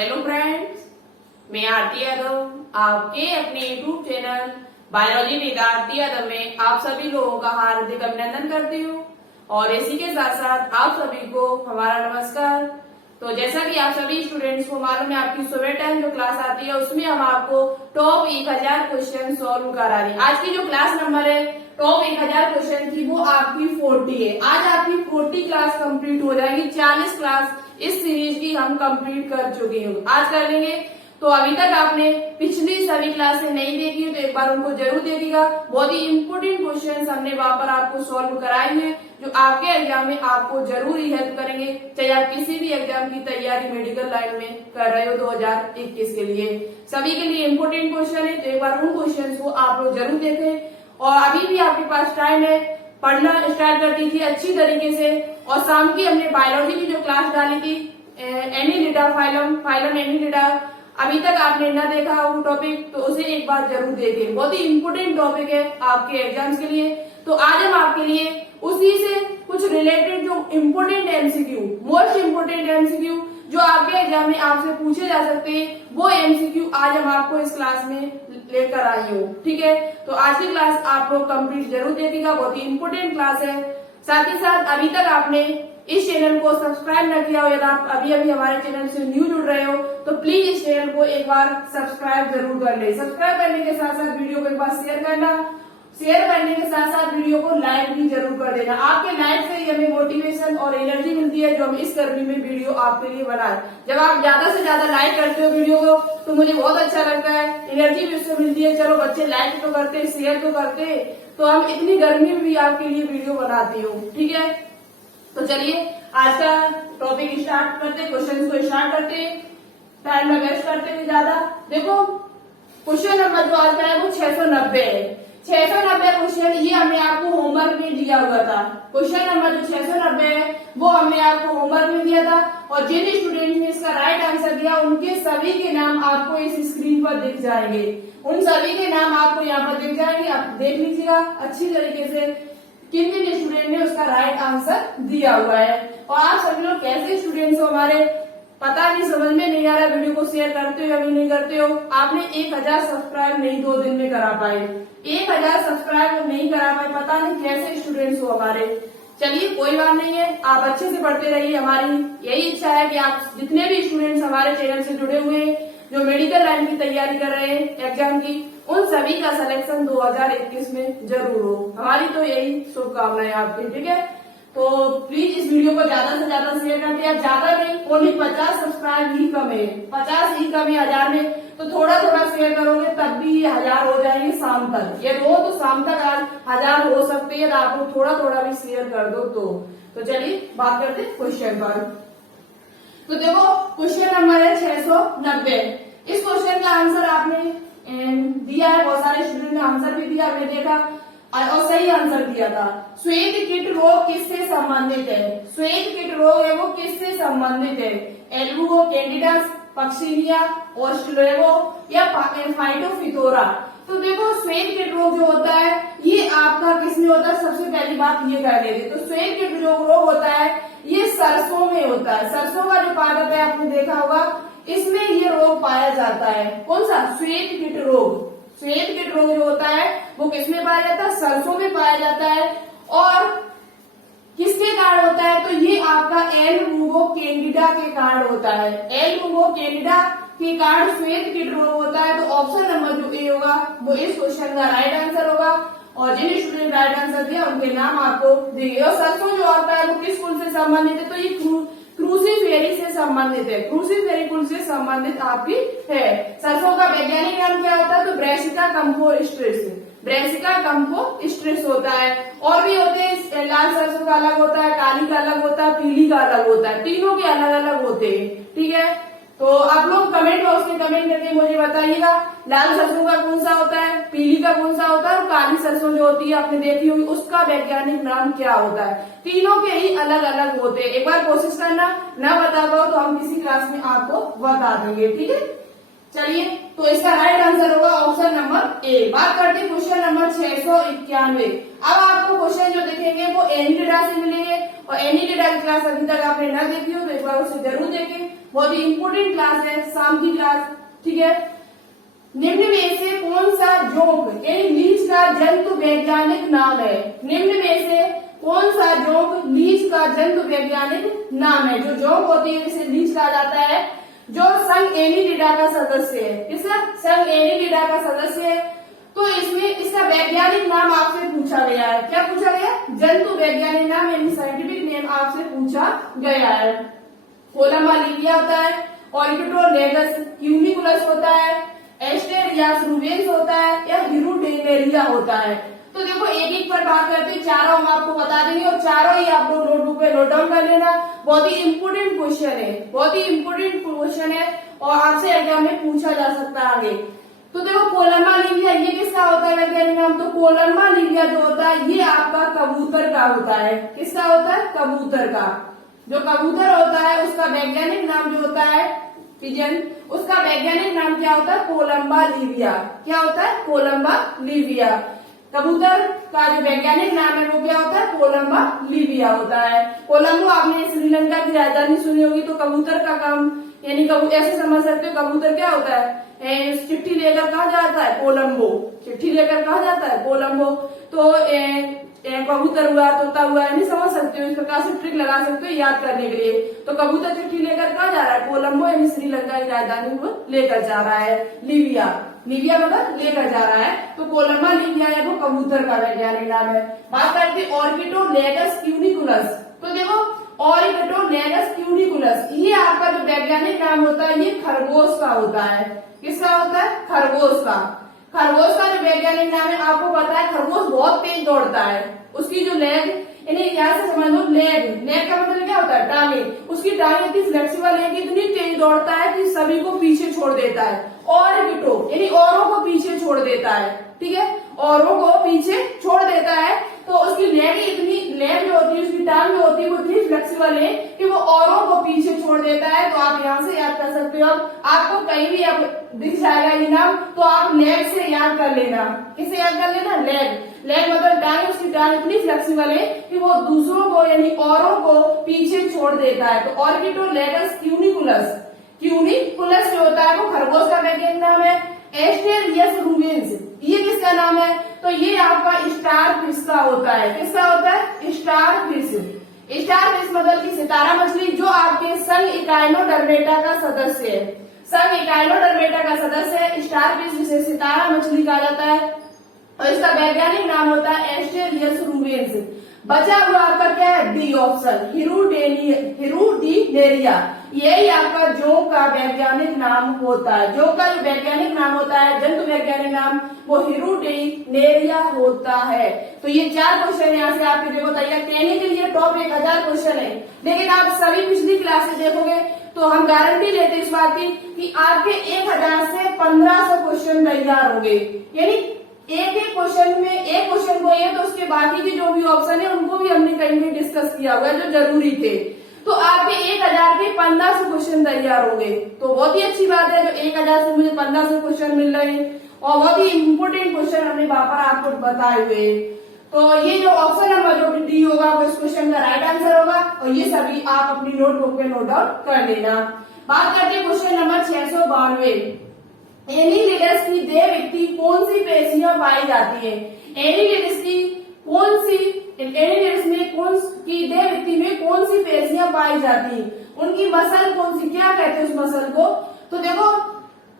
Hello friends, मैं आरती यादव आपके अपने YouTube channel biology with Aarti Yadav में आप सभी लोगों का हार्दिक अभिनंदन करती हूँ और इसी के साथ साथ आप सभी को हमारा नमस्कार। तो जैसा कि आप सभी स्टूडेंट्स को मालूम है, आपकी सुबह टाइम जो क्लास आती है उसमें हम आपको टॉप 1000 क्वेश्चन सॉल्व करा रहे हैं। आज की जो क्लास नंबर है टॉप 1000 क्वेश्चन की, वो आपकी 40 है। आज आपकी 40 क्लास कंप्लीट हो जाएगी। 40 क्लास इस सीरीज की हम कंप्लीट कर चुके हैं, आज कर लेंगे। तो अभी तक आपने पिछली सभी क्लासें नहीं देखी तो एक बार उनको जरूर देखिएगा। बहुत ही इम्पोर्टेंट क्वेश्चंस हमने वहां पर आपको सॉल्व कराए हैं जो आपके एग्जाम में आपको जरूर ही हेल्प करेंगे, चाहे आप किसी भी एग्जाम की तैयारी मेडिकल लाइन में कर रहे हो 2021 के लिए। सभी के लिए इम्पोर्टेंट क्वेश्चन है, तो एक बार उन क्वेश्चन को आप लोग जरूर देखें। और अभी भी आपके पास टाइम है, पढ़ना स्टार्ट कर दीजिए अच्छी तरीके से। और शाम की हमने बायोलॉजी की जो क्लास डाली थी एनीलिडा फाइलम एनीलिडा, अभी तक आपने न देखा वो टॉपिक तो उसे एक बार जरूर देखें। बहुत ही इम्पोर्टेंट टॉपिक है आपके एग्जाम्स के लिए। तो आज हम आपके लिए उसी से कुछ रिलेटेड जो important MCQ, most important MCQ जो आपके एग्जाम में आपसे पूछे जा सकते हैं, वो एमसीक्यू आज हम आपको इस क्लास में लेकर आई हूँ। ठीक है, तो आज की क्लास आप लोग कंप्लीट जरूर देखिएगा, बहुत ही इम्पोर्टेंट क्लास है। साथ ही साथ अभी तक आपने इस चैनल को सब्सक्राइब न किया हो या आप अभी अभी हमारे चैनल से न्यू जुड़ रहे हो तो प्लीज इस चैनल को एक बार सब्सक्राइब जरूर कर ले। सब्सक्राइब करने के साथ साथ वीडियो को एक बार शेयर करना, शेयर करने के साथ साथ वीडियो को लाइक भी जरूर कर देना। आपके लाइक से ही हमें मोटिवेशन और एनर्जी मिलती है जो हम इस गर्मी में वीडियो आपके लिए बनाए। जब आप ज्यादा से ज्यादा लाइक करते हो वीडियो को तो मुझे बहुत अच्छा लगता है, एनर्जी भी उससे मिलती है। चलो बच्चे लाइक तो करते, शेयर तो करते, तो हम इतनी गर्मी में भी आपके लिए वीडियो बनाती हूँ। ठीक है, तो चलिए आज का टॉपिक स्टार्ट करते, क्वेश्चन को स्टार्ट करते, टाइम में वेस्ट करते हुए ज्यादा। देखो क्वेश्चन नंबर जो आज का है वो 690 है। 690 क्वेश्चन ये हमने आपको होमवर्क में दिया हुआ था। क्वेश्चन नंबर जो 690 है वो हमने आपको होमवर्क में दिया था और जिन स्टूडेंट ने इसका राइट आंसर दिया उनके सभी के नाम आपको इस स्क्रीन पर दिख जाएंगे। उन सभी के नाम आपको यहाँ पर दिख जाएंगे, आप देख लीजिएगा अच्छी तरीके से किन किन स्टूडेंट ने उसका राइट आंसर दिया हुआ है। और आप सभी लोग कैसे स्टूडेंट्स हो हमारे, पता नहीं, समझ में नहीं आ रहा, वीडियो को शेयर करते हो या नहीं करते हो। आपने 1000 सब्सक्राइब नहीं 2 दिन में करा पाए, 1000 सब्सक्राइब नहीं करा पाए, पता नहीं कैसे स्टूडेंट्स हो हमारे। चलिए कोई बात नहीं है, आप अच्छे से पढ़ते रहिए। हमारी यही इच्छा है कि आप जितने भी स्टूडेंट्स हमारे चैनल से जुड़े हुए हैं जो मेडिकल लाइन की तैयारी कर रहे हैं एग्जाम की, उन सभी का सिलेक्शन 2021 में जरूर हो। हमारी तो यही शुभकामनाएं आपकी। ठीक है, तो प्लीज इस वीडियो को ज्यादा से ज्यादा शेयर करते हैं। ज्यादा नहीं, ओनली 50 सब्सक्राइब ही कम है, 50 ही कम है 1000 में, तो थोड़ा थोड़ा शेयर करोगे तब भी ये 1000 हो जाएंगे शाम तक। ये रो तो शाम तक आज 1000 हो सकते हैं, आप लोग थोड़ा थोड़ा भी शेयर कर दो। तो चलिए बात करते क्वेश्चन पर। तो देखो क्वेश्चन नंबर है 690। इस क्वेश्चन का आंसर आपने दिया है, बहुत सारे स्टूडेंट ने आंसर भी दिया, मैंने देखा और सही आंसर दिया था। श्वेत कीट रोग किससे संबंधित है? श्वेत कीट रोग है वो किससे संबंधित है? एल्बुओ कैंडिडस, पक्सिनिया, ओस्ट्रेगो या फाइटोफिथोरा। तो देखो श्वेत कीट रोग जो होता है ये आपका किसमें होता है, सबसे पहली बात ये कर लेते। तो श्वेत कीट जो रोग होता है ये सरसों में होता है। सरसों का जो पादप है आपने देखा होगा, इसमें ये रोग पाया जाता है। कौन सा? श्वेत कीट रोग। श्वेत कीट रोग जो होता है वो किसमें पाया जाता है? सरसों में पाया जाता है। और किसके कारण होता है? तो ये आपका एल्बुओ कैंडिडा के कारण होता है। एल्बुओ कैंडिडा के कारण श्वेत कीट रोग होता है। तो ऑप्शन नंबर जो ए होगा वो इस क्वेश्चन का राइट आंसर होगा। और जिन स्टूडेंट राइट आंसर दिया उनके नाम आपको दिए। और सरसों जो होता है वो किस कुल से संबंधित है? तो ये क्रूसीफेरी से संबंधित है, क्रूसीफेरी कुल से संबंधित आपकी है। सरसों का वैज्ञानिक नाम क्या होता है? तो ब्रैसिका कंपोस्ट्रिस, ब्रैसिका कंपोस्ट्रिस होता है। और भी होते हैं, लाल सरसों का अलग होता है, काली का अलग होता है, पीली का अलग होता है, तीनों के अलग अलग होते हैं। ठीक है, तो आप लोग कमेंट बॉक्स में कमेंट करके मुझे बताइएगा लाल सरसों का कौन सा होता है, पीली का कौन सा होता है और काली सरसों जो होती है आपने देखी होगी उसका वैज्ञानिक नाम क्या होता है। तीनों के ही अलग अलग होते हैं। एक बार कोशिश करना, ना बता पाओ तो हम किसी क्लास में आपको बता देंगे। ठीक है, चलिए तो इसका राइट आंसर होगा ऑप्शन नंबर ए। बात करते क्वेश्चन नंबर 691। अब आपको क्वेश्चन जो देखेंगे वो एनीलिडा से मिलेंगे और एनीलिडा की क्लास अभी तक आपने न देखी हो तो एक बार उसे जरूर देखें। बहुत ही इंपोर्टेंट क्लास है, शाम की क्लास, ठीक है। निम्न में से कौन सा जोंक यानी लीच का जंतु वैज्ञानिक नाम है? निम्न में से कौन सा जोंक लीच का जंतु वैज्ञानिक नाम है? जो जोंक होती है इसे लीच कहा जाता है, जो संघ एनीलिडा का सदस्य है। किसका? संघ एनीलिडा का सदस्य है। तो इसमें इसका वैज्ञानिक नाम आपसे पूछा गया है। क्या पूछा गया? जंतु वैज्ञानिक नाम यानी साइंटिफिक नेम आपसे पूछा गया है। कोलम्बा लिविया होता है, ऑर्किडोलेगस क्यूनिकुलस होता है, एस्टेरियास रूबेंस होता है, या हिरुडेनेरिया होता है। तो देखो एक एक पर बात करते हैं, चारों हम आपको बता देंगे और चारों ही आप लोग नोटबुक पे नोट डाउन कर लेना। बहुत ही इंपोर्टेंट क्वेश्चन है, बहुत ही इंपोर्टेंट क्वेश्चन है और आपसे एग्जाम में पूछा जा सकता है आगे। तो देखो कोलम्बा लिविया ये किसका होता है वैज्ञानिक नाम? तो कोलम्बा लिविया जो होता है ये आपका कबूतर का होता है। किसका होता है? कबूतर का। जो कबूतर होता है उसका वैज्ञानिक नाम जो होता है पिजन, उसका वैज्ञानिक नाम क्या होता है? Columba Livia. क्या होता है? Columba Livia. कबूतर का जो वैज्ञानिक नाम है वो क्या होता है? कोलम्बा लिविया होता है। कोलंबो आपने श्रीलंका की राजधानी सुनी होगी, तो कबूतर का काम यानी ऐसे समझ सकते हो कबूतर क्या होता है? चिट्ठी लेकर कहा जाता है कोलंबो, चिट्ठी लेकर कहा जाता है कोलंबो। तो कबूतर हुआ, तोता हुआ, नहीं समझ सकते हो, इस प्रकार से ट्रिक लगा सकते हो याद करने के लिए। तो कबूतर चिट्ठी लेकर कहा जा रहा है? कोलंबो यानी श्रीलंका की राजधानी को लेकर जा रहा है। लिविया, लिविया मतलब लेकर जा रहा है, तो कोलंबा लिविया है वो कबूतर का वैज्ञानिक नाम है। बात करते हैं ऑर्किडोलेगस क्यूनिकुलस। तो देखो ऑर्किडोलेगस क्यूनिकुलस ये आपका जो वैज्ञानिक नाम होता है ये खरगोश का होता है। किसका होता है? खरगोश का। खरगोश का जो वैज्ञानिक नाम है आपको पता है, खरगोश बहुत तेज दौड़ता है। उसकी जो लेग यानी यहाँ से समझ लो, लेग का मतलब क्या होता है? टांगे। उसकी टांगे इतनी फ्लेक्सिबल है कि इतनी तेज दौड़ता है कि सभी को पीछे छोड़ देता है। ऑर्बिटो यानी औरों को पीछे छोड़ देता है, ठीक है, औरों को पीछे छोड़ देता है। तो उसकी लेग जो होती है, उसकी टांग जो होती है वो इतनी फ्लेक्सिबल है कि वो औरों को पीछे छोड़ देता है। तो आप यहाँ से याद कर सकते हो। अब आपको कहीं भी अब दिख जाएगा ये नाम तो आप लेग से याद कर लेना। किसे याद कर लेना? लेग मतलब टांग, उसकी टांग इतनी फ्लेक्सिबल है कि वो दूसरों को यानी औरों को पीछे छोड़ देता है। तो ऑर्किडोलेगस क्यूनिकुलस, क्यूनिकुलस जो होता है वो खरगोश का वैज्ञानिक नाम है। एस्टेरियस रूबेंस ये किसका नाम है? तो ये आपका स्टार फिश का होता है। किसका होता है? Star fish. स्टार फिश मतलब की सितारा मछली, जो आपके संघ इकाइनोडर्मेटा का सदस्य है। संघ इकाइनोडर्मेटा का सदस्य है स्टार फिश, जिसे सितारा मछली कहा जाता है, और इसका वैज्ञानिक नाम होता है एस्टेरियस रूबेंस। बचा हुआ आपका क्या है? D option, Hirudinaria. यही आपका जोंक का वैज्ञानिक नाम होता है। जोंक का जो वैज्ञानिक नाम होता है, जंतु वैज्ञानिक नाम, वो हिरुडिनेरिया होता है। तो ये 4 क्वेश्चन यहाँ से आपके देखो तैयार कहने के लिए टॉप 1000 क्वेश्चन है। लेकिन आप सभी पिछली क्लासेस देखोगे तो हम गारंटी लेते हैं इस बात की कि आपके 1000 से 1500 क्वेश्चन तैयार होंगे। यानी एक क्वेश्चन में एक क्वेश्चन को ये, तो उसके बाकी के जो भी ऑप्शन है उनको भी हमने कहीं भी डिस्कस किया हुआ है जो जरूरी थे। तो आपके 1000 के 1500 क्वेश्चन तैयार हो गए, तो बहुत ही अच्छी बात है। जो 1000 से मुझे 1500 क्वेश्चन मिल रहे हैं और बहुत ही इंपोर्टेंट क्वेश्चन हमने वहां पर आपको बताए हुए। तो ये जो ऑप्शन नंबर जो डी होगा वो इस क्वेश्चन का राइट आंसर होगा, और ये सभी आप अपनी नोटबुक पे नोट डाउन कर लेना। बात करते हैं क्वेश्चन नंबर 692। एनीलिडस की देह व्यक्ति कौन सी पेशियां पाई जाती है? एनीलिडस की कौन सी, एनीलिडस में कौन की देह व्यक्ति में कौन सी पेशियां पाई जाती है? उनकी मसल कौन सी, क्या कहते हैं उस मसल को? तो देखो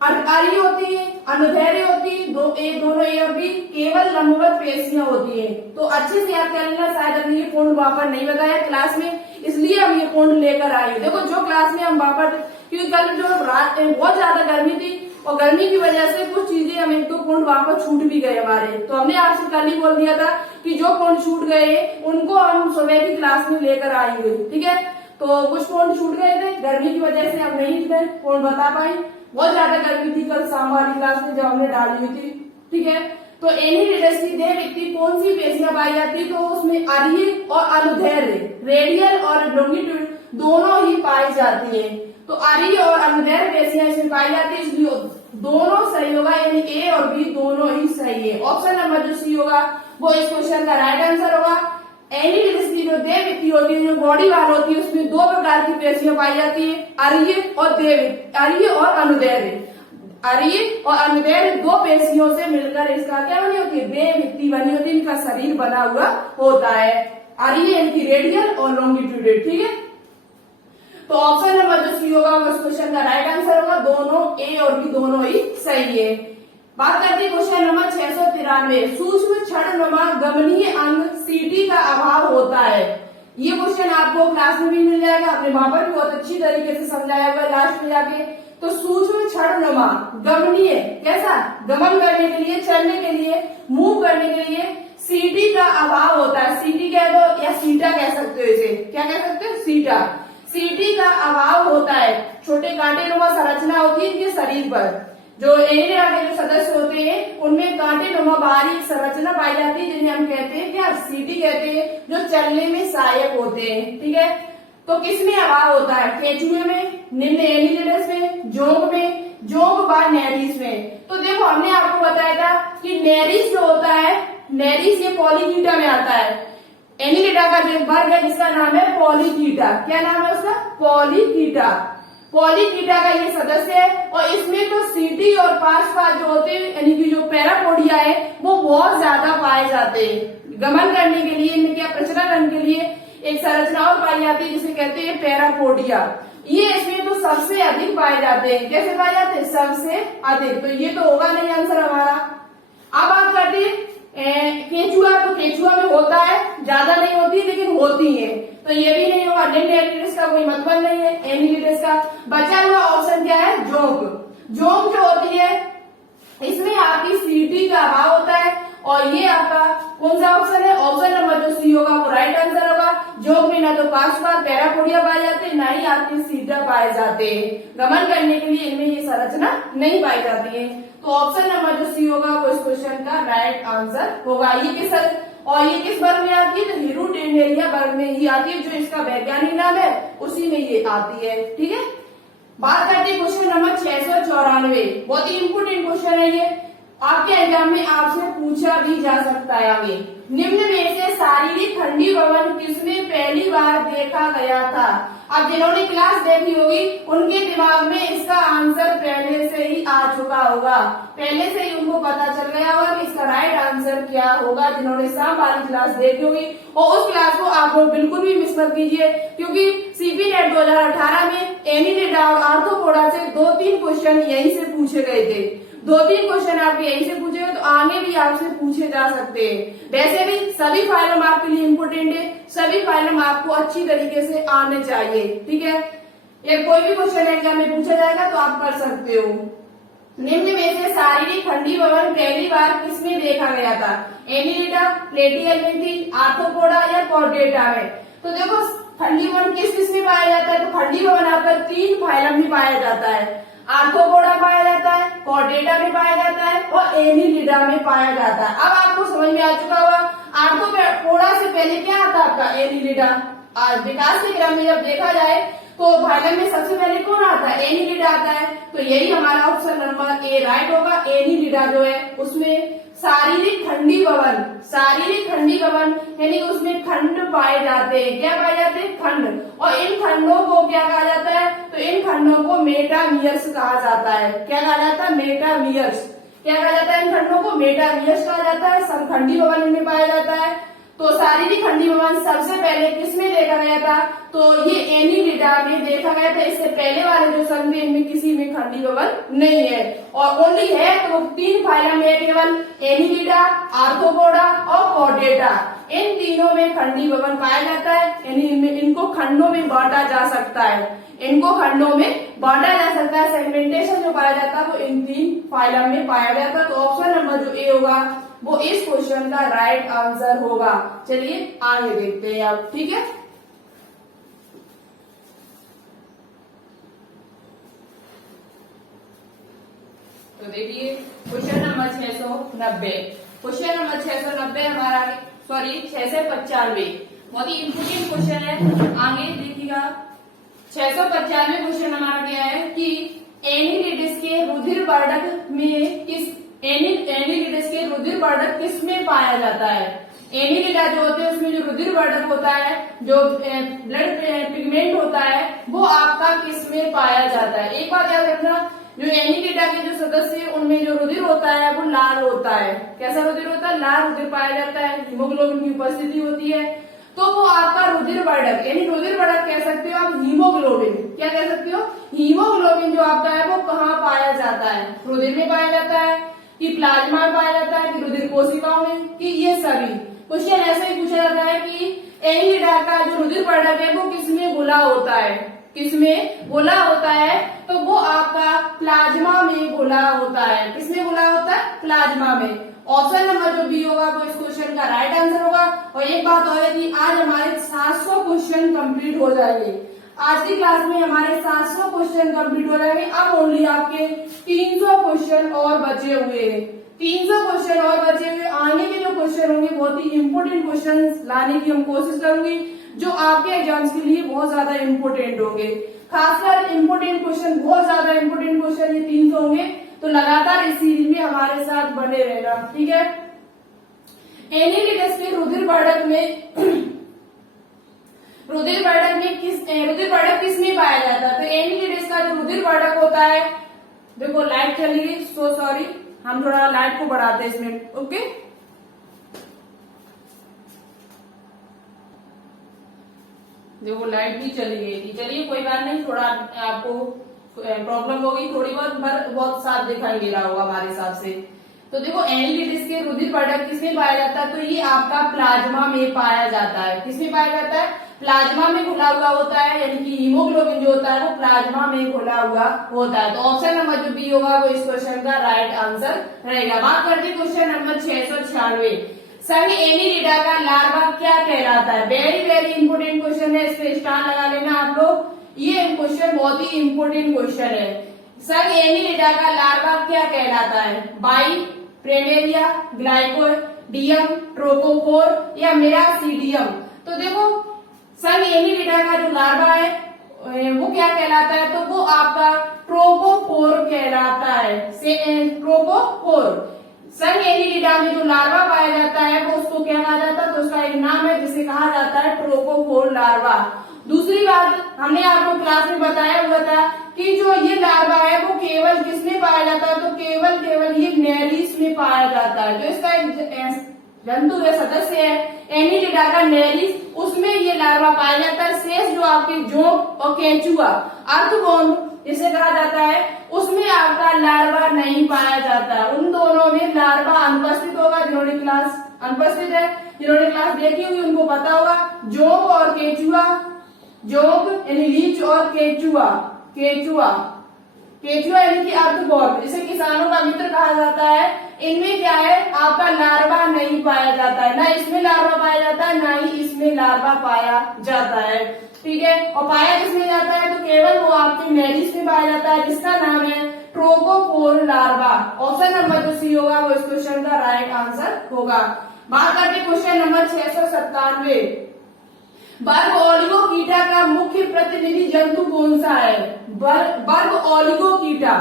अर्कारी होती है, अनुदैर्ध्य होती है, दोनों ए और बी, केवल लंबवत पेशियां होती है। तो अच्छे से याद कर लेना। शायद हमने ये पॉइंट वहां पर नहीं बताया क्लास में, इसलिए हम ये पॉइंट लेकर आए। देखो जो क्लास में हम वहां पर, क्योंकि कल जो रात बहुत ज्यादा गर्मी थी और गर्मी की वजह से कुछ चीजें हम 1-2 पॉइंट वहां पर छूट भी गए हमारे, तो हमने आपसे कल ही बोल दिया था कि जो पॉइंट छूट गए उनको हम सुबह की क्लास में लेकर आएंगे, ठीक है। तो कुछ पॉइंट छूट गए थे गर्मी की वजह से, हम नहीं पॉइंट बता पाए। बहुत ज्यादा गर्मी थी कल शाम वाली क्लास में जब हमने डाली हुई थी, ठीक है। तो एनीलिडस की देह व्यक्ति कौन सी पेशियां पाई जाती? तो उसमें अरीय और अनुदैर्ध्य, रेडियल और लॉन्गिट्यूड दोनों ही पाई जाती है। तो अरीय और अनुदैर्ध्य पेशियां इसमें पाई जाती है, इसलिए दोनों सही होगा, यानी ए और बी दोनों ही सही है। ऑप्शन नंबर जो सी होगा वो इस क्वेश्चन का राइट आंसर होगा। एनीलिडिस की जो देहवित्ती होती है, जो बॉडी वाल होती है, उसमें दो प्रकार की पेशियां पाई जाती है, अरीय और देवित, अरीय और अनुदैर्घ्य। अरीय और अनुदैर्घ्य दो पेशियों से मिलकर इसका क्या बनी होती है, देहवित्ती बनी होती है, इनका शरीर बना हुआ होता है। अरीय इनकी रेडियल और लॉन्गिट्यूडेड, ठीक है। तो ऑप्शन नंबर जो सी होगा वो इस क्वेश्चन का राइट आंसर होगा, दोनों ए और बी दोनों ही सही है। बात करते हैं क्वेश्चन नंबर 693, सूक्ष्म क्षणनुमा गमनीय अंग सीटी का अभाव होता है। ये क्वेश्चन आपको क्लास में भी मिल जाएगा, आपने वहां पर भी बहुत अच्छी तरीके से समझाया हुआ लास्ट में जाके। तो सूक्ष्म क्षणनुमा गमनीय, कैसा, गमन करने के लिए, चलने के लिए, मूव करने के लिए सीटी का अभाव होता है। सीटी कह दो या सीटा कह सकते हो, इसे क्या कह सकते हो, सीटा। सीटी का अभाव होता है। छोटे कांटेनुमा संरचना होती है इनके शरीर पर। जो एनिलिडा के जो सदस्य होते हैं उनमें कांटेनुमा बारीक संरचना पाई जाती है, जिन्हें हम कहते हैं क्या, सीटी कहते हैं, जो चलने में सहायक होते हैं, ठीक है। तो किसमें अभाव होता है, केंचुए में, निम्न एनिलिडस में, जोंक में, जोंक व नेरिस में। तो देखो हमने आपको बताया था कि नेरिस जो होता है, नेरिस ये पॉलीकीटा में आता है। एनिलिडा का जो वर्ग है जिसका नाम है पॉलीकीटा, क्या नाम है उसका, पॉलीकीटा। पॉलीकीटा का ये सदस्य है और इसमें तो सीटी और पार्श्व जो होते हैं यानी कि जो पैरापोडिया है वो बहुत ज्यादा पाए जाते हैं। गमन करने के लिए, इनमें क्या, प्रचलन करने के लिए एक संरचना और पाई जाती है जिसे कहते हैं पैरापोडिया। ये इसमें तो सबसे अधिक पाए जाते हैं। कैसे पाए जाते हैं, सबसे अधिक। तो ये तो होगा नहीं आंसर हमारा। अब बात करते हैं केंचुआ। तो केंचुआ में होता है, ज्यादा नहीं होती लेकिन होती है, तो ये भी नहीं होगा। निम्न एनिलिडस का कोई मतलब नहीं है एनिलिडस का। बचा हुआ ऑप्शन क्या है, जोंक। जोंक जो होती है इसमें आपकी सीटी का अभाव होता है और ये आपका कौन सा ऑप्शन है, ऑप्शन नंबर जो सी होगा वो राइट आंसर होगा। जोंक में ना तो पार्श्व पैरापोडिया पाए जाते हैं, ना ही आपकी सीटा पाए जाते हैं। गमन करने के लिए इनमें ये संरचना नहीं पाई जाती है। तो ऑप्शन नंबर जो सी होगा वो इस क्वेश्चन का राइट आंसर होगा। ये किस और ये किस वर्ग में आती है, तो हिरुटेनेरिया वर्ग में ही आती है, जो इसका वैज्ञानिक नाम है उसी में ये आती है, ठीक है। बात करते हैं क्वेश्चन नंबर 694, बहुत ही इंपोर्टेंट क्वेश्चन है ये, आपके एग्जाम में आपसे पूछा भी जा सकता है आगे। निम्न में से शारीरिक खंडी भवन किसमें पहली बार देखा गया था। अब जिन्होंने क्लास देखी होगी उनके दिमाग में इसका आंसर पहले से ही आ चुका होगा, पहले से ही उनको पता चल गया होगा कि इसका राइट आंसर क्या होगा। जिन्होंने शाम वाली क्लास देखी होगी और उस क्लास को आप लोग बिल्कुल भी मिस मत कीजिए, क्योंकि सीपी नेट 2018 में एनिलिडा और आर्थ्रोपोडा से 2-3 क्वेश्चन यहीं से पूछे गए थे। 2-3 क्वेश्चन आपके यहीं से पूछे गए, तो आगे भी आपसे पूछे जा सकते हैं। वैसे भी सभी फाइलम आपके लिए इम्पोर्टेंट है, सभी फाइलम आपको अच्छी तरीके से आने चाहिए, ठीक है। ये कोई भी क्वेश्चन एग्जाम में पूछा जाएगा तो आप कर सकते हो। निम्न में से शारीरिक खंडी भवन पहली बार किसमें देखा गया था, एनिलिडा, प्लेटियल में थी, आर्थ्रोपोडा या कॉर्डेटा में। तो देखो खंडी भवन किस किस में पाया जाता है, तो खंडी भवन आपका 3 फाइलम में पाया जाता है। आर्थ्रोपोडा पाया जाता है, कॉर्डेटा में पाया जाता है और एनिलिडा में पाया जाता है। अब आपको समझ में आ चुका होगा आर्थ्रोपोडा से पहले क्या आता है आपका, एनिलिडा। विकास के क्रम में जब देखा जाए तो फाइलम में सबसे पहले कौन आता है, एनिलिडा आता है। तो यही हमारा ऑप्शन नंबर ए राइट होगा। एनिलिडा जो है उसमें शारीरिक खंडी भवन, शारीरिक खंडी भवन यानी उसमें खंड पाए जाते हैं। क्या पाए जाते हैं, खंड। और इन खंडों को क्या कहा जाता है, तो इन खंडों को मेटामियर्स कहा जाता है। क्या कहा जाता है, मेटामियर्स। क्या कहा जाता है, इन खंडों को मेटामियर्स कहा जाता है। समखंडी भवन इनमें पाया जाता है। तो शारीरिक खंडी भवन सबसे पहले किसमें देखा गया था, तो ये एनिलिडा में देखा गया था। इससे पहले वाले जो संघ में इनमें किसी में खंडी भवन नहीं है और ओनली है तो 3 फाइलम है केवल, एनिलिडा, आर्थ्रोपोडा और कॉर्डेटा। इन तीनों में खंडी भवन पाया जाता है, यानी इनको खंडों में बांटा जा सकता है, इनको खंडों में बांटा जा सकता है। सेगमेंटेशन जो पाया जाता है वो इन 3 फाइलम में पाया गया था। तो ऑप्शन नंबर जो ए होगा वो इस क्वेश्चन का राइट आंसर होगा। चलिए आगे देखते हैं अब, ठीक है। तो देखिए क्वेश्चन नंबर 690, क्वेश्चन नंबर 690 हमारा, सॉरी 695, बहुत ही इम्पोर्टेंट क्वेश्चन है, आगे देखिएगा। 695 क्वेश्चन हमारा क्या है कि एनिलिडस के रुधिर वर्धक में किस, एनिलिडस के रुधिर वर्धक किस में पाया जाता है। एनीलिडा जो होते हैं उसमें जो रुधिर वर्धक होता है, जो ब्लड पिगमेंट होता है, वो आपका किस में पाया जाता है। एक बात याद रखना, जो एनीलिडा के जो सदस्य है उनमें जो रुधिर होता है वो लाल होता है। कैसा रुधिर होता है? लाल रुधिर पाया जाता है, हीमोग्लोबिन की उपस्थिति होती है, तो वो आपका रुधिर वर्धक, यानी रुधिर वर्धक कह सकते हो आप हीमोग्लोबिन। क्या कह सकते हो? हीमोग्लोबिन जो आपका है वो कहाँ पाया जाता है? रुधिर में पाया जाता है कि प्लाज्मा में पाया जाता है कि रुधिर कोशिकाओं में, कि ये सभी। क्वेश्चन ऐसे ही पूछा जाता है कि एनीलिडा का जो रुधिर वर्धक है वो किसमें घुला होता है? किसमें घुला होता है? तो वो आपका प्लाज्मा में घुला होता है। किसमें घुला होता है? प्लाज्मा में। ऑप्शन नंबर जो बी होगा वो इस क्वेश्चन का राइट आंसर होगा। और एक बात और है कि आज हमारे 700 क्वेश्चन कंप्लीट हो जाएंगे। आज की क्लास में हमारे 700 क्वेश्चन कंप्लीट हो जाएंगे। अब ओनली आपके 300 क्वेश्चन और बचे हुए हैं। 300 क्वेश्चन और बचे हुए। आगे के जो क्वेश्चन होंगे बहुत ही इंपोर्टेंट क्वेश्चन लाने की हम कोशिश करूंगी, जो आपके एग्जाम्स के लिए बहुत ज्यादा इंपोर्टेंट होंगे। खासकर इंपोर्टेंट क्वेश्चन, बहुत ज्यादा इंपोर्टेंट क्वेश्चन ये 300 होंगे। तो लगातार इस सीरीज में हमारे साथ बने रहना, ठीक है। एनीलिडस के रुधिर वर्धक में रुधिर वर्धक किस में पाया जाता है? तो एनीलिडस का जो रुधिर वर्धक होता है, देखो लाइट चली गई, सो सॉरी, हम थोड़ा लाइट को बढ़ाते हैं इसमें, ओके। देखो लाइट भी चली गई थी, चलिए कोई बात नहीं, थोड़ा आपको प्रॉब्लम हो गई थोड़ी बहुत साथ दिखाई दे रहा होगा हमारे हिसाब से। तो देखो एनीलिडस के रुधिर वर्धक किसमें पाया जाता है? तो ये आपका प्लाज्मा में पाया जाता है। किसमें पाया जाता है? प्लाज्मा में घुला हुआ होता है, यानी कि हीमोग्लोबिन जो होता है वो प्लाज्मा में घुला हुआ होता है। तो ऑप्शन नंबर जो बी होगा वो इस क्वेश्चन का राइट आंसर रहेगा। बात करते हैं क्वेश्चन नंबर 696। संघ एनीलिडा का लार्वा क्या कहलाता है? वेरी वेरी इंपोर्टेंट क्वेश्चन है, इस पे स्टार लगा लेना आप लोग। ये क्वेश्चन बहुत ही इंपोर्टेंट क्वेश्चन है। संघ एनीलिडा का लार्वा क्या कहलाता है? बाई प्रेमेरिया, ग्लाइकोडियम, ट्रोकोफोर या मेरासीडियम। तो देखो संघ एनीलिडा का जो लार्वा है वो क्या कहलाता है? तो वो आपका ट्रोकोफोर कहलाता है। ट्रोकोफोर। संघ एनीलिडा में जो लार्वा पाया जाता है वो उसको क्या कहा जाता है? तो उसका एक नाम है जिसे कहा जाता है ट्रोकोफोर लार्वा। दूसरी बात हमने आपको क्लास में बताया हुआ था कि जो ये लार्वा है वो केवल किसमें पाया जाता है? तो केवल ये नेरिस में पाया जाता है। जो इसका एक जंतु है, सदस्य है एनीलिडा का नेरिस, उसमें ये लार्वा पाया जाता है। शेष जो आपके जोंक और केंचुआ, अर्थबोन जिसे कहा जाता है, उसमें आपका लार्वा नहीं पाया जाता। उन दोनों में लार्वा अनुपस्थित होगा। जिन्होंने क्लास अनुपस्थित है, जिन्होंने क्लास देखी हुई उनको पता होगा। जोंक और केंचुआ, जोंक यानी लीच और केंचुआ यानी कि अर्थबोन, जिसे किसानों का मित्र कहा जाता है, इनमें क्या है? आपका लार्वा नहीं पाया जाता है। ना इसमें लार्वा पाया जाता है, ना ही इसमें लार्वा पाया जाता है, ठीक है। और पाया किसमें जाता है? तो केवल वो आपके नेरिस में पाया जाता है, जिसका नाम है ट्रोकोफोर लार्वा। ऑप्शन नंबर जो सी होगा वो इस क्वेश्चन का राइट आंसर होगा। बात करते क्वेश्चन नंबर 697। वर्ग ओलिगोकीटा का मुख्य प्रतिनिधि जंतु कौन सा है? वर्ग ओलिगोकीटा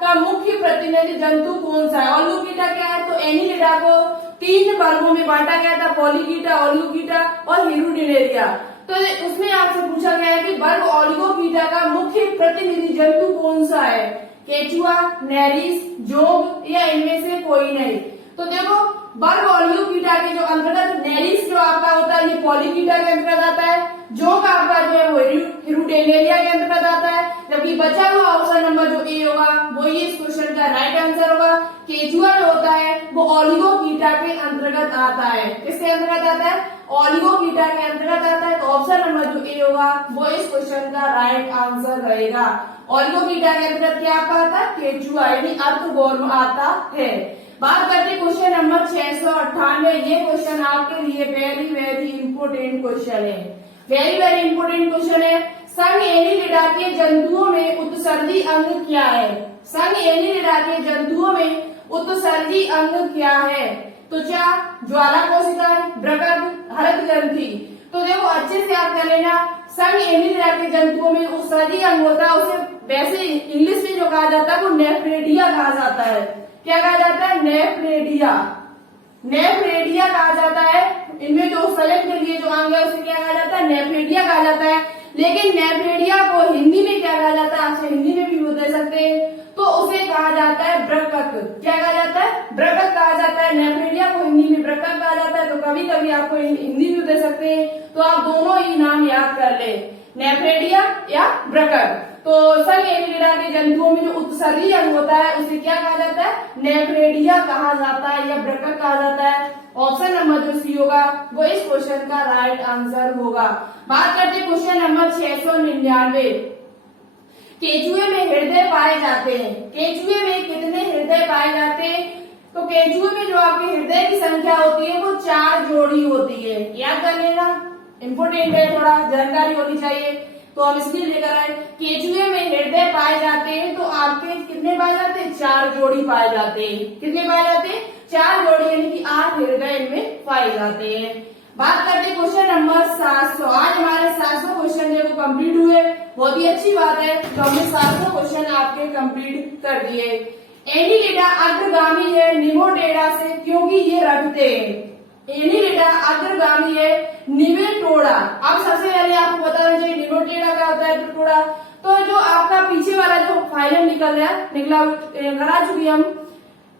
का मुख्य प्रतिनिधि जंतु कौन सा है? ओलिगोकीटा क्या है? तो एनीलिडा को 3 वर्गों में बांटा गया था, पॉलीकीटा, ओलिगोकीटा और हिरुडिनेरिया। तो उसमें आपसे पूछा गया है कि वर्ग ओलिगोकीटा का मुख्य प्रतिनिधि जंतु कौन सा है? केंचुआ, नेरिस, जोंक या इनमें से कोई नहीं। तो देखो वर्ग ओलिगोकीटा के जो अंतर्गत नेरिस जो आपका होता है ये पॉलीकीटा के अंतर्गत आता है, जोंक आपका जो है वो हिरुडेनेरिया के अंतर्गत आता है, जबकि बचा हुआ ऑप्शन नंबर जो ए होगा वो ये इस क्वेश्चन का राइट आंसर होगा। केंचुआ जो होता है वो ओलिगोकीटा के अंतर्गत आता है। किसके अंतर्गत आता है? ओलिगोकीटा के अंतर्गत आता है। तो ऑप्शन नंबर जो ए होगा वो इस क्वेश्चन का राइट आंसर रहेगा। ओलिगोकीटा के अंतर्गत क्या आपका आता है? केंचुआ यानी अर्थवर्म आता है। बात करते क्वेश्चन नंबर 698। ये क्वेश्चन आपके लिए वेरी वेरी इंपोर्टेंट क्वेश्चन है, वेरी वेरी इंपोर्टेंट क्वेश्चन है। संघ एनीलिडा के जंतुओं में उत्सर्जी अंग क्या है? संघ एनीलिडा के जंतुओं में उत्सर्जी अंग क्या है? त्वचा, ज्वाला कोशिकाएं, वृकक, हरद ग्रंथि। तो देखो अच्छे से आप कर लेना। संघ एनीलिडा के जंतुओं में उत्सर्जी अंग होता है, उसे वैसे इंग्लिश में जो कहा जाता है वो नेफ्रेडिया कहा जाता है। क्या कहा जाता है? नेफ्रेडिया। नेफ्रेडिया कहा जाता है। इनमें जो संलग्न के लिए जो अंग है उसे क्या कहा जाता है, नेफ्रेडिया कहा जाता है। लेकिन नेफ्रेडिया को हिंदी में क्या कहा जाता है, आपसे हिंदी में भी बता सकते हैं, तो उसे कहा जाता है ब्रकक। क्या कहा जाता है, ब्रकक कहा जाता है। नेफ्रेडिया को हिंदी में ब्रकक कहा जाता है। तो कभी कभी आपको हिंदी में दे सकते हैं, तो आप दोनों ही नाम याद कर ले, नेफ्रेडिया या ब्रकक। तो संघ एनिलिडा के जंतुओं में जो उत्सर्गी अंग होता है उसे क्या कहा जाता है, नेफ्रेडिया कहा जाता है या ब्रकक कहा जाता है। ऑप्शन नंबर जो सी होगा वो इस क्वेश्चन का राइट आंसर होगा। बात करते हैं क्वेश्चन नंबर 699। केचुए में हृदय पाए जाते हैं। केचुए में कितने हृदय पाए जाते हैं, तो केचुए में जो आपके हृदय की संख्या होती है वो 4 जोड़ी होती है। याद कर लेना, इंपोर्टेंट है, थोड़ा जानकारी होनी चाहिए, तो हम इसलिए लेकर आए। केचुए में हृदय पाए जाते हैं, तो आपके कितने पाए जाते हैं, 4 जोड़ी पाए जाते हैं। कितने पाए जाते हैं, 4 जोड़ी, यानी कि 8 हृदय इनमें पाए जाते हैं। बात करते हैं क्वेश्चन नंबर 700। आज हमारे 700 क्वेश्चन जो कंप्लीट हुए, बहुत ही अच्छी बात है, तो हमने 700 क्वेश्चन आपके कंप्लीट कर दिए। एनिलिडा अग्रगामी है निमोटेडा से, क्योंकि ये रखते हैं। एनिलिडा अग्रगामी है निमेटोडा। अब सबसे पहले आपको बताना चाहिए निमोटेडा क्या होता है, निमेटोडा। तो जो आपका पीछे वाला जो फाइलम निकला करा चुकी हम,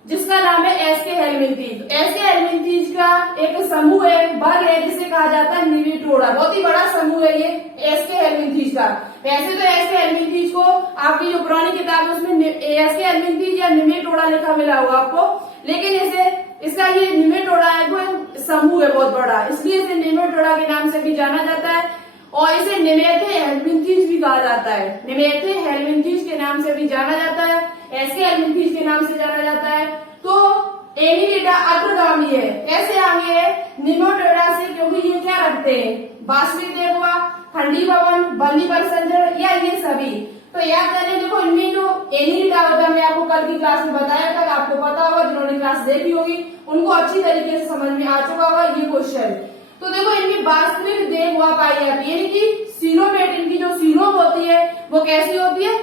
जिसका नाम है एस्के हेलमिंथीज। एस्के हेलमिंथीज का एक समूह है, वर्ग है, जिसे कहा जाता है निमेटोडा। बहुत ही बड़ा समूह है ये एस्के हेलमिंथीज का। वैसे तो एस्के हेलमिंथीज को आपकी जो पुरानी किताब है उसमें एस्के हेलमिंथीज या निमेटोडा लिखा मिला होगा आपको, लेकिन इसका ये निमेटोडा है, वो समूह है बहुत बड़ा, इसलिए इसे निमेटोडा के नाम से भी जाना जाता है। और इसे निमेथे हेलमिंथीज भी कहा जाता है। निमेथे हेलमिंथीज के नाम से भी जाना जाता है, एस्के हेलमिंथीज के नाम से जाना जाता है। तो एनिलिडा अग्रगामी है। कैसे आगे है, निमेटोडा से, क्योंकि ये क्या रखते हैं, वास्तविक देववा, खंडी भवन, बंदी परिसंचरण या ये सभी। तो याद करें, देखो इनमें जो एनिलिडा होता है, मैं आपको कल की क्लास में बताया था, आपको पता होगा, जिन्होंने क्लास देखी होगी उनको अच्छी तरीके से समझ में आ चुका होगा ये क्वेश्चन। तो देखो इनकी वास्तविक देववा पाई जाती है, यानी कि सीलोमेट, इनकी जो सीलोम होती है वो कैसी होती है,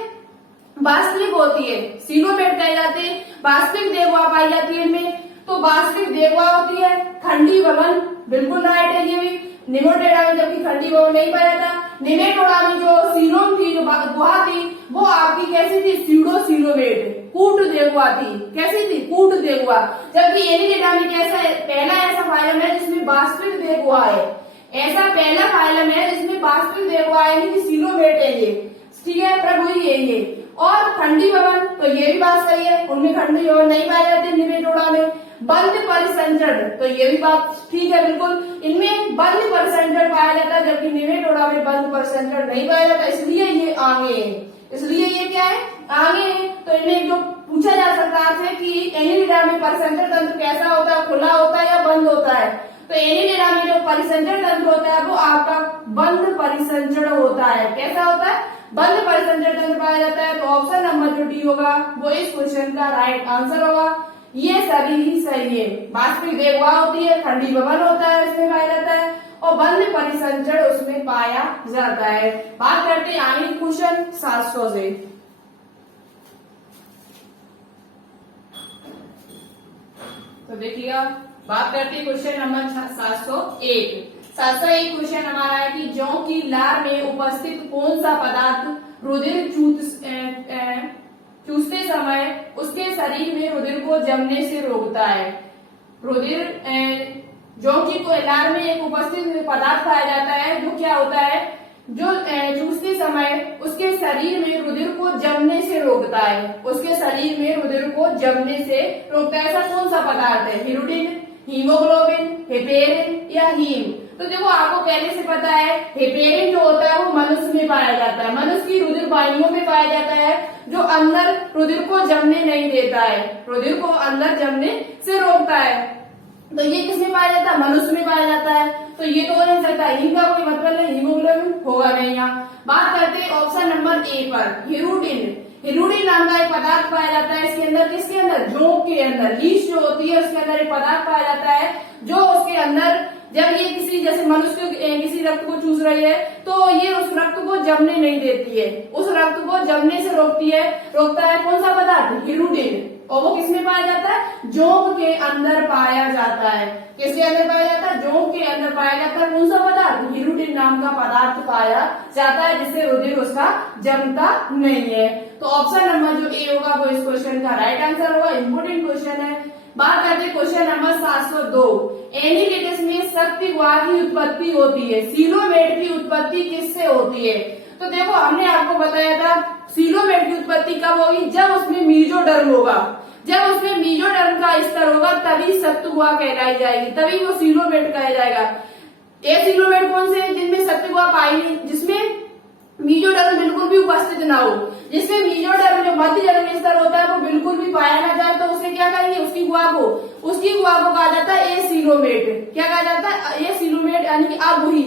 वास्तविक होती है, सीलोमेट कहे जाते हैं। वास्तविक देववा पाई जाती है इनमें। तो वास्तविक देववा होती है खंडी भवन, बिल्कुल राइट है ये भी। निमेटोडा में जबकि खंडी भवन नहीं पाया था। निमेटोडा में जो सीलोम थी, जो गुहा थी, वो आपकी कैसी थी, सीडो सीलोमेट, कूट देववा थी। कैसी थी, कूट देववा। जबकि एनिलिडा में कैसा है, पहला ऐसा फाइलम है जिसमें वास्तविक देववा है। ऐसा पहला फाइलम है जिसमें वास्तविक देववा है, यानी कि सीलोमेट है ये, ठीक है, प्रभु ये। और खंडी भवन, तो ये भी बात सही है, उनमें खंडी भवन नहीं पाए जाते निमेटोडा में। बंद परिसंचरण, तो ये भी बात ठीक है बिल्कुल, इनमें बंद परिसंचरण पाया जाता है, जबकि निमेटोडा में बंद परिसंचरण नहीं पाया जाता, इसलिए ये आगे है। इसलिए ये क्या है, आगे है। तो इनमें जो पूछा जा सकता है कि एनिलिडा में परिसंचरण तंत्र कैसा होता है, खुला होता है या बंद होता है। तो एनिलिडा में जो परिसंचरण तंत्र होता है वो आपका बंद परिसंचरण होता है। कैसा होता है, बंद परिसंचरण तंत्र पाया जाता है। तो ऑप्शन नंबर जो डी होगा वो इस क्वेश्चन का राइट आंसर होगा। ये सभी ही सही है। वास्तविक देववा होती है, खंडी भवन होता है उसमें पाया जाता है, और बंद परिसंचरण उसमें पाया जाता है। बात करते हैं आगे क्वेश्चन 700 से। तो देखिएगा, बात करते हैं क्वेश्चन नंबर 701। 701 क्वेश्चन हमारा है कि जौ की लार में उपस्थित कौन सा पदार्थ रुधिर चूसते समय उसके शरीर में रुधिर को जमने से रोकता है। रुधिर जौ की लार में एक उपस्थित पदार्थ पाया जाता है जो क्या होता है, जो चूसते समय उसके शरीर में रुधिर को जमने से रोकता है। उसके शरीर में रुधिर को जमने से रोकता है। ऐसा कौन सा पदार्थ है, हिरुडिन, हीमोग्लोबिन, हेपेरिन या हीम। तो देखो आपको पहले से पता है, हेपेरिन जो होता है वो मनुष्य में पाया जाता है, मनुष्य की रुधिर वाहिनियों में पाया जाता है, जो अंदर रुधिर को जमने नहीं देता है, रुधिर को अंदर जमने से रोकता है। तो ये किसमें पाया जाता है, मनुष्य में पाया जाता है। तो ये तो हो नहीं सकता, हीम का कोई मतलब नहीं, हीमोग्लोबिन होगा नहीं। यहाँ बात करते हैं ऑप्शन नंबर ए पर, हिरुडिन। हिरुडिन नाम का एक पदार्थ पाया जाता है इसके अंदर, किसके अंदर, जोंक के अंदर। लीच जो होती है उसके अंदर एक पदार्थ पाया जाता है जो उसके अंदर, जब ये किसी जैसे मनुष्य किसी रक्त को चूस रही है तो ये उस रक्त को जमने नहीं देती है, उस रक्त को जमने से रोकती है। रोकता है कौन सा पदार्थ, हिरुडिन। और वो किसमें पाया जाता है? जोंक के अंदर पाया जाता है। किसके अंदर पाया जाता है? जोंक के अंदर पाया जाता है। कौन सा पदार्थ? हीरुटिन नाम का पदार्थ पाया जाता है, जिससे रुधिर उसका जमता नहीं है। तो ऑप्शन नंबर जो ए होगा वो इस क्वेश्चन का राइट आंसर होगा। इंपोर्टेंट क्वेश्चन है। बात करते हैं क्वेश्चन नंबर 702। एनीलिटिस में शक्ति गुहा की उत्पत्ति होती है। सीलोमेट की उत्पत्ति किससे होती है? तो देखो, हमने आपको बताया था सीलोमेट की उत्पत्ति कब होगी? जब उसमें मीजोडर्म होगा। जब उसमें मीजोडर्म का स्तर होगा तभी शक्त गुहा कहलाई जाएगी, तभी वो सीलोमेट कहा जाएगा। ये सीलोमेट कौन से? जिनमें शक्त गुहा पाई नहीं, जिसमें मीजोडर्म बिल्कुल भी उपस्थित ना हो, जिसमें मीजोडर्म जो मध्य जनन स्तर होता है वो बिल्कुल भी पाया ना जाए, तो उसे क्या कहेंगे? उसकी गुहा को कहा जाता है ए सीलोमेट। क्या कहा जाता है? ए सीलोमेट यानी कि अगुही।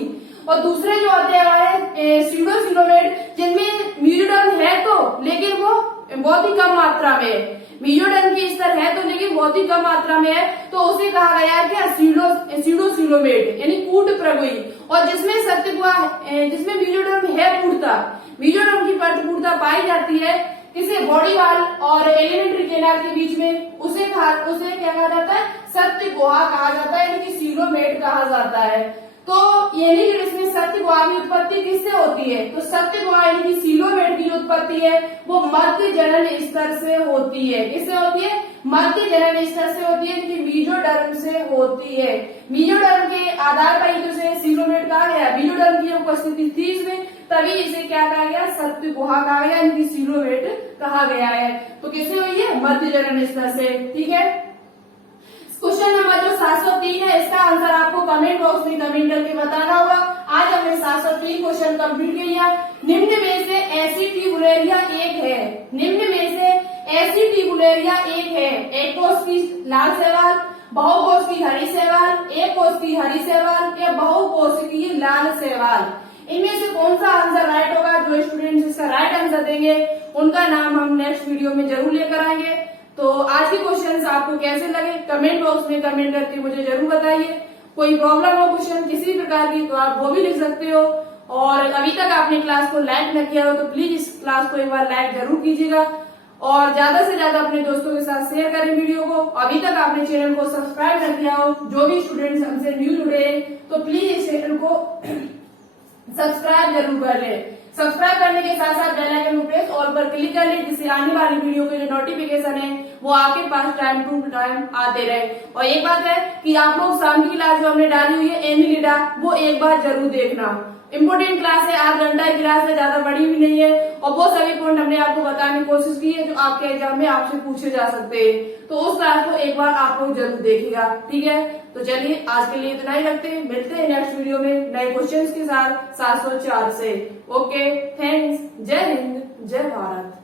और दूसरे जो होते हैं हमारे सीडो सीलोमेट, जिनमें मीजोडर्म है तो लेकिन वो बहुत ही कम मात्रा में है। मीजोडर्म की स्तर है तो लेकिन बहुत ही कम मात्रा में है, तो उसे कहा गया है क्या? सीडो सीलोमेट यानी कूट प्रगुही। और जिसमें शक्त गुहा, जिसमें मीजोडर्म है पूर्णता, मीजोडर्म की पूर्णता पाई जाती है किसे? बॉडी वाल और एलिमेंट्री केनाल के बीच में, उसे क्या कहा जाता है? शक्त गुहा कहा जाता है, यानी कि सीलोमेट कहा जाता है। तो यानी कि इसमें शक्त गुहा की उत्पत्ति किससे होती है? तो शक्त गुहा यानी कि सीलोमेट की जो उत्पत्ति है वो मध्य जनन स्तर से होती है। किससे होती है? मध्य जनन स्तर से होती है, कि मीजोडर्म से होती है। मीजोडर्म के आधार पर ही तो सीलोमेट कहा गया। मीजोडर्म की उपस्थिति थी इसमें, तभी इसे क्या कहा गया? शक्त गुहा कहा गया, यानी कि सीलोमेट कहा गया है। तो किससे हुई है? मध्य जनन स्तर से। ठीक है। क्वेश्चन नंबर जो 703 है, इसका आंसर आपको कमेंट बॉक्स में कमेंट करके बताना होगा। आज हमने 703 क्वेश्चन कंप्लीट किया। निम्न में से एसिटिबुलेरिया एक है। निम्न में से एसिटिबुलेरिया एक है। एक कोष की लाल शैवाल, बहुकोष की हरी शैवाल, एक कोष की हरी शैवाल या बहुकोष की लाल शैवाल। इनमें से कौन सा आंसर राइट होगा? जो स्टूडेंट्स इसका राइट आंसर देंगे उनका नाम हम नेक्स्ट वीडियो में जरूर लेकर आएंगे। तो आज के क्वेश्चंस आपको कैसे लगे कमेंट बॉक्स में कमेंट करके मुझे जरूर बताइए। कोई प्रॉब्लम हो क्वेश्चन किसी प्रकार की तो आप वो भी लिख सकते हो। और अभी तक आपने क्लास को लाइक न किया हो तो प्लीज इस क्लास को एक बार लाइक जरूर कीजिएगा और ज्यादा से ज्यादा अपने दोस्तों के साथ शेयर करें वीडियो को। अभी तक आपने चैनल को सब्सक्राइब न किया हो, जो भी स्टूडेंट्स हमसे न्यू जुड़े हैं, तो प्लीज इस चैनल को सब्सक्राइब जरूर कर लें। सब्सक्राइब करने के साथ साथ बेल आइकन को प्रेस ऑल पर क्लिक कर लें, जिससे आने वाली वीडियो के जो नोटिफिकेशन है वो आपके पास टाइम टू टाइम आते रहे। और एक बात है कि आप लोग शाम की क्लास जो हमने डाली हुई है एनिलिडा, वो एक बार जरूर देखना। इम्पोर्टेंट क्लास है, 8 घंटा की क्लास है, ज्यादा बड़ी भी नहीं है और वो सभी पॉइंट हमने आपको बताने की कोशिश की है जो आपके एग्जाम में आपसे पूछे जा सकते हैं। तो उस क्लास को एक बार आप लोग जरूर देखिएगा। ठीक है, तो चलिए आज के लिए इतना ही रखते हैं। मिलते हैं नेक्स्ट वीडियो में नए क्वेश्चंस के साथ 704 से। Okay, thanks. जय हिंद, जय भारत।